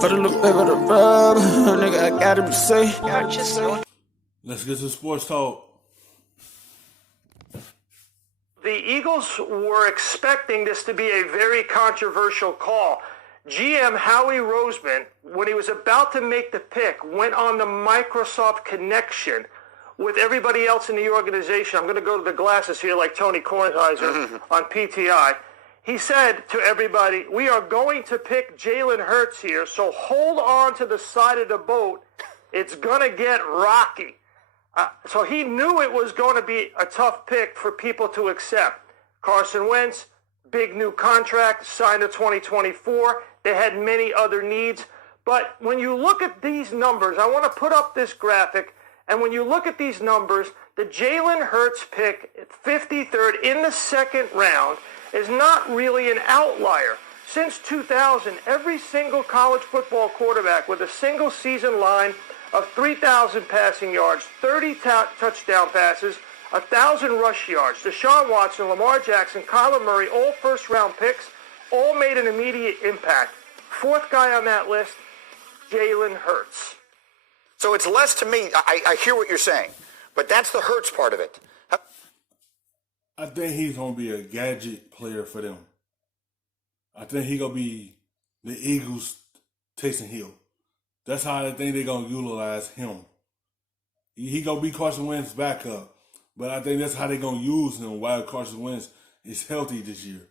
Put a little bit of the rub, nigga, I gotta be safe. Let's get to sports talk. The Eagles were expecting this to be a very controversial call. GM Howie Roseman, when he was about to make the pick, went on the Microsoft connection with everybody else in the organization. I'm going to go to the glasses here like Tony Kornheiser on PTI. He said to everybody, we are going to pick Jalen Hurts here, so hold on to the side of the boat. It's going to get rocky. So he knew it was going to be a tough pick for people to accept. Carson Wentz, big new contract, signed to 2024. They had many other needs. But when you look at these numbers, I want to put up this graphic. And when you look at these numbers, the Jalen Hurts pick at 53rd in the second round is not really an outlier. Since 2000, every single college football quarterback with a single season line of 3,000 passing yards, 30 touchdown passes, 1,000 rush yards. Deshaun Watson, Lamar Jackson, Kyler Murray, all first-round picks, all made an immediate impact. Fourth guy on that list, Jalen Hurts. So it's less to me. I hear what you're saying, but that's the Hurts part of it. I think he's going to be a gadget player for them. I think he's going to be the Eagles' Taysom Hill. That's how I think they're going to utilize him. He going to be Carson Wentz's backup, but I think that's how they're going to use him while Carson Wentz is healthy this year.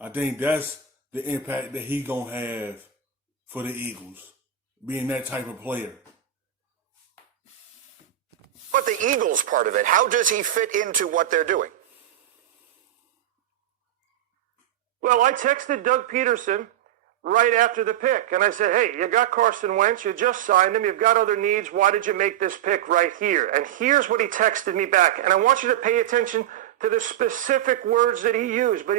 I think that's the impact that he going to have for the Eagles, being that type of player. But the Eagles part of it, how does he fit into what they're doing? Well, I texted Doug Peterson right after the pick, and I said, hey, you got Carson Wentz, you just signed him, you've got other needs, why did you make this pick right here? And here's what he texted me back, and I want you to pay attention to the specific words that he used, but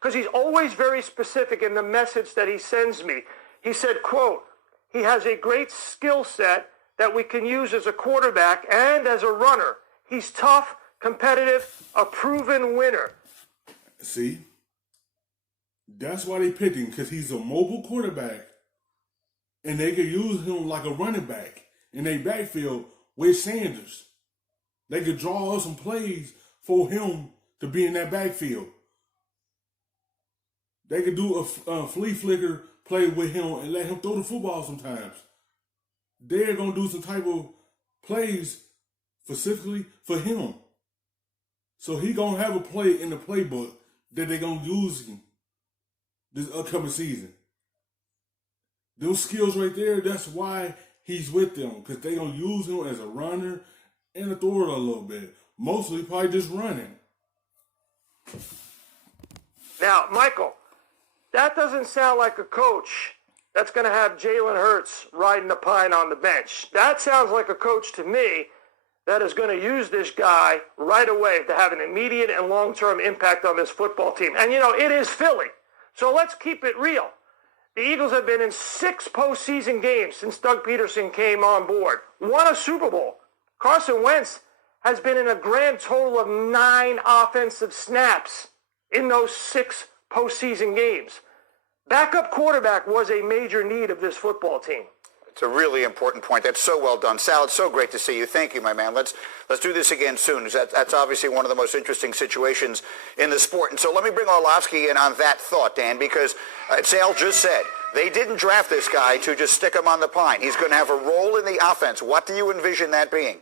because he's always very specific in the message that he sends me. He said, quote, he has a great skill set that we can use as a quarterback and as a runner. He's tough, competitive, a proven winner. See? That's why they picked him, because he's a mobile quarterback, and they could use him like a running back in their backfield with Sanders. They could draw up some plays for him to be in that backfield. They could do a flea flicker play with him and let him throw the football sometimes. They're going to do some type of plays specifically for him. So he going to have a play in the playbook that they're going to use him this upcoming season. Those skills right there, that's why he's with them, because they're going to use him as a runner and a thrower a little bit. Mostly probably just running. Now, Michael, that doesn't sound like a coach that's going to have Jalen Hurts riding the pine on the bench. That sounds like a coach to me that is going to use this guy right away to have an immediate and long-term impact on this football team. And, you know, it is Philly. So let's keep it real. The Eagles have been in 6 postseason games since Doug Peterson came on board. Won a Super Bowl. Carson Wentz has been in a grand total of 9 offensive snaps in those 6 postseason games. Backup quarterback was a major need of this football team. It's a really important point. That's so well done. Sal, it's so great to see you. Thank you, my man. Let's do this again soon. That's obviously one of the most interesting situations in the sport. And so let me bring Orlovsky in on that thought, Dan, because Sal just said they didn't draft this guy to just stick him on the pine. He's going to have a role in the offense. What do you envision that being?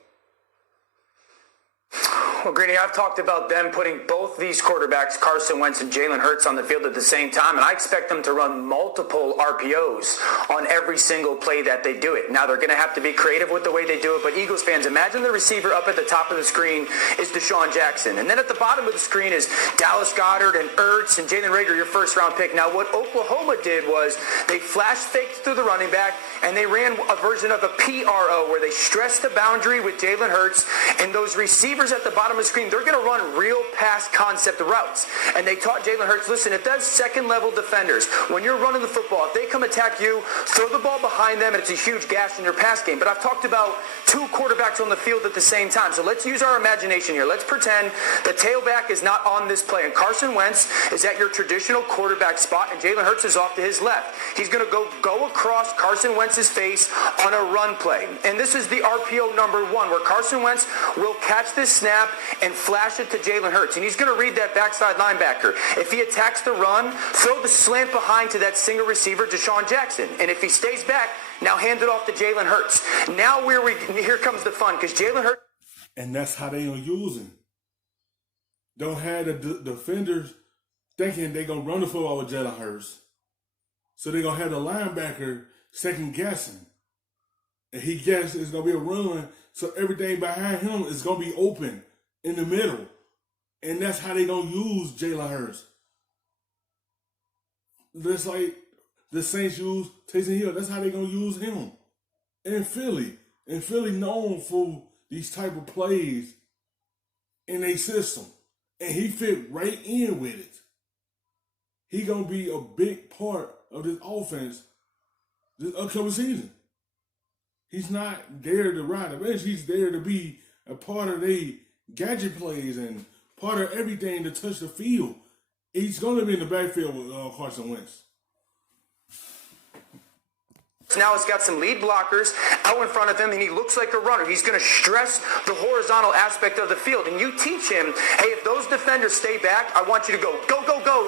Well, Greeny, I've talked about them putting both these quarterbacks, Carson Wentz and Jalen Hurts, on the field at the same time, and I expect them to run multiple RPOs on every single play that they do it. Now, they're going to have to be creative with the way they do it, but Eagles fans, imagine the receiver up at the top of the screen is Deshaun Jackson, and then at the bottom of the screen is Dallas Goedert and Ertz and Jalen Reagor, your first-round pick. Now, what Oklahoma did was they flash-faked through the running back, and they ran a version of a PRO where they stressed the boundary with Jalen Hurts, and those receivers at the bottom bottom of the screen, they're going to run real pass concept routes. And they taught Jalen Hurts, listen, if those second-level defenders, when you're running the football, if they come attack you, throw the ball behind them, and it's a huge gash in your pass game. But I've talked about two quarterbacks on the field at the same time. So let's use our imagination here. Let's pretend the tailback is not on this play. And Carson Wentz is at your traditional quarterback spot, and Jalen Hurts is off to his left. He's going to go across Carson Wentz's face on a run play. And this is the RPO number 1, where Carson Wentz will catch this snap and flash it to Jalen Hurts. And he's going to read that backside linebacker. If he attacks the run, throw the slant behind to that single receiver, Deshaun Jackson. And if he stays back, now hand it off to Jalen Hurts. Now here comes the fun, because Jalen Hurts. And that's how they gonna use him. Don't have the defenders thinking they gonna run the football with Jalen Hurts. So they gonna have the linebacker second guessing. And he guesses it's gonna be a run, so everything behind him is gonna be open in the middle. And that's how they gonna use Jalen Hurts. Just like the Saints use Taysom Hill, that's how they gonna use him. And Philly known for these type of plays in a system. And he fit right in with it. He gonna be a big part of this offense this upcoming season. He's not there to ride the bench. He's there to be a part of the gadget plays and part of everything to touch the field. He's going to be in the backfield with Carson Wentz. Now he's got some lead blockers out in front of him, and he looks like a runner. He's going to stress the horizontal aspect of the field. And you teach him, hey, if those defenders stay back, I want you to go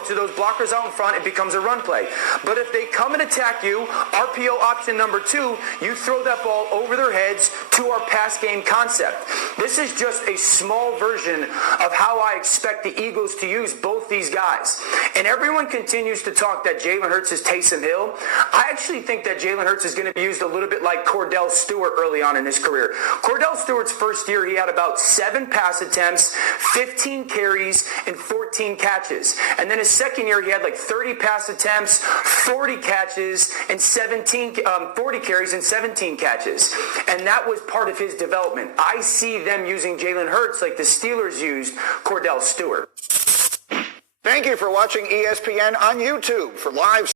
to those blockers out in front. It becomes a run play. But if they come and attack you, RPO option number 2, you throw that ball over their heads to our pass game concept. This is just a small version of how I expect the Eagles to use both these guys. And everyone continues to talk that Jalen Hurts is Taysom Hill. I actually think that Jalen Hurts is going to be used a little bit like Cordell Stewart early on in his career. Cordell Stewart's first year, he had about 7 pass attempts, 15 carries, and 14 catches. And then his second year, he had like 30 pass attempts, 40 catches, and 40 carries and 17 catches. And that was part of his development. I see them using Jalen Hurts like the Steelers used Cordell Stewart. Thank you for watching ESPN on YouTube. For live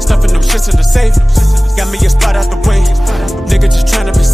Stuffing them shits in the safe. Got me a spot out the way. Nigga just trying to be safe.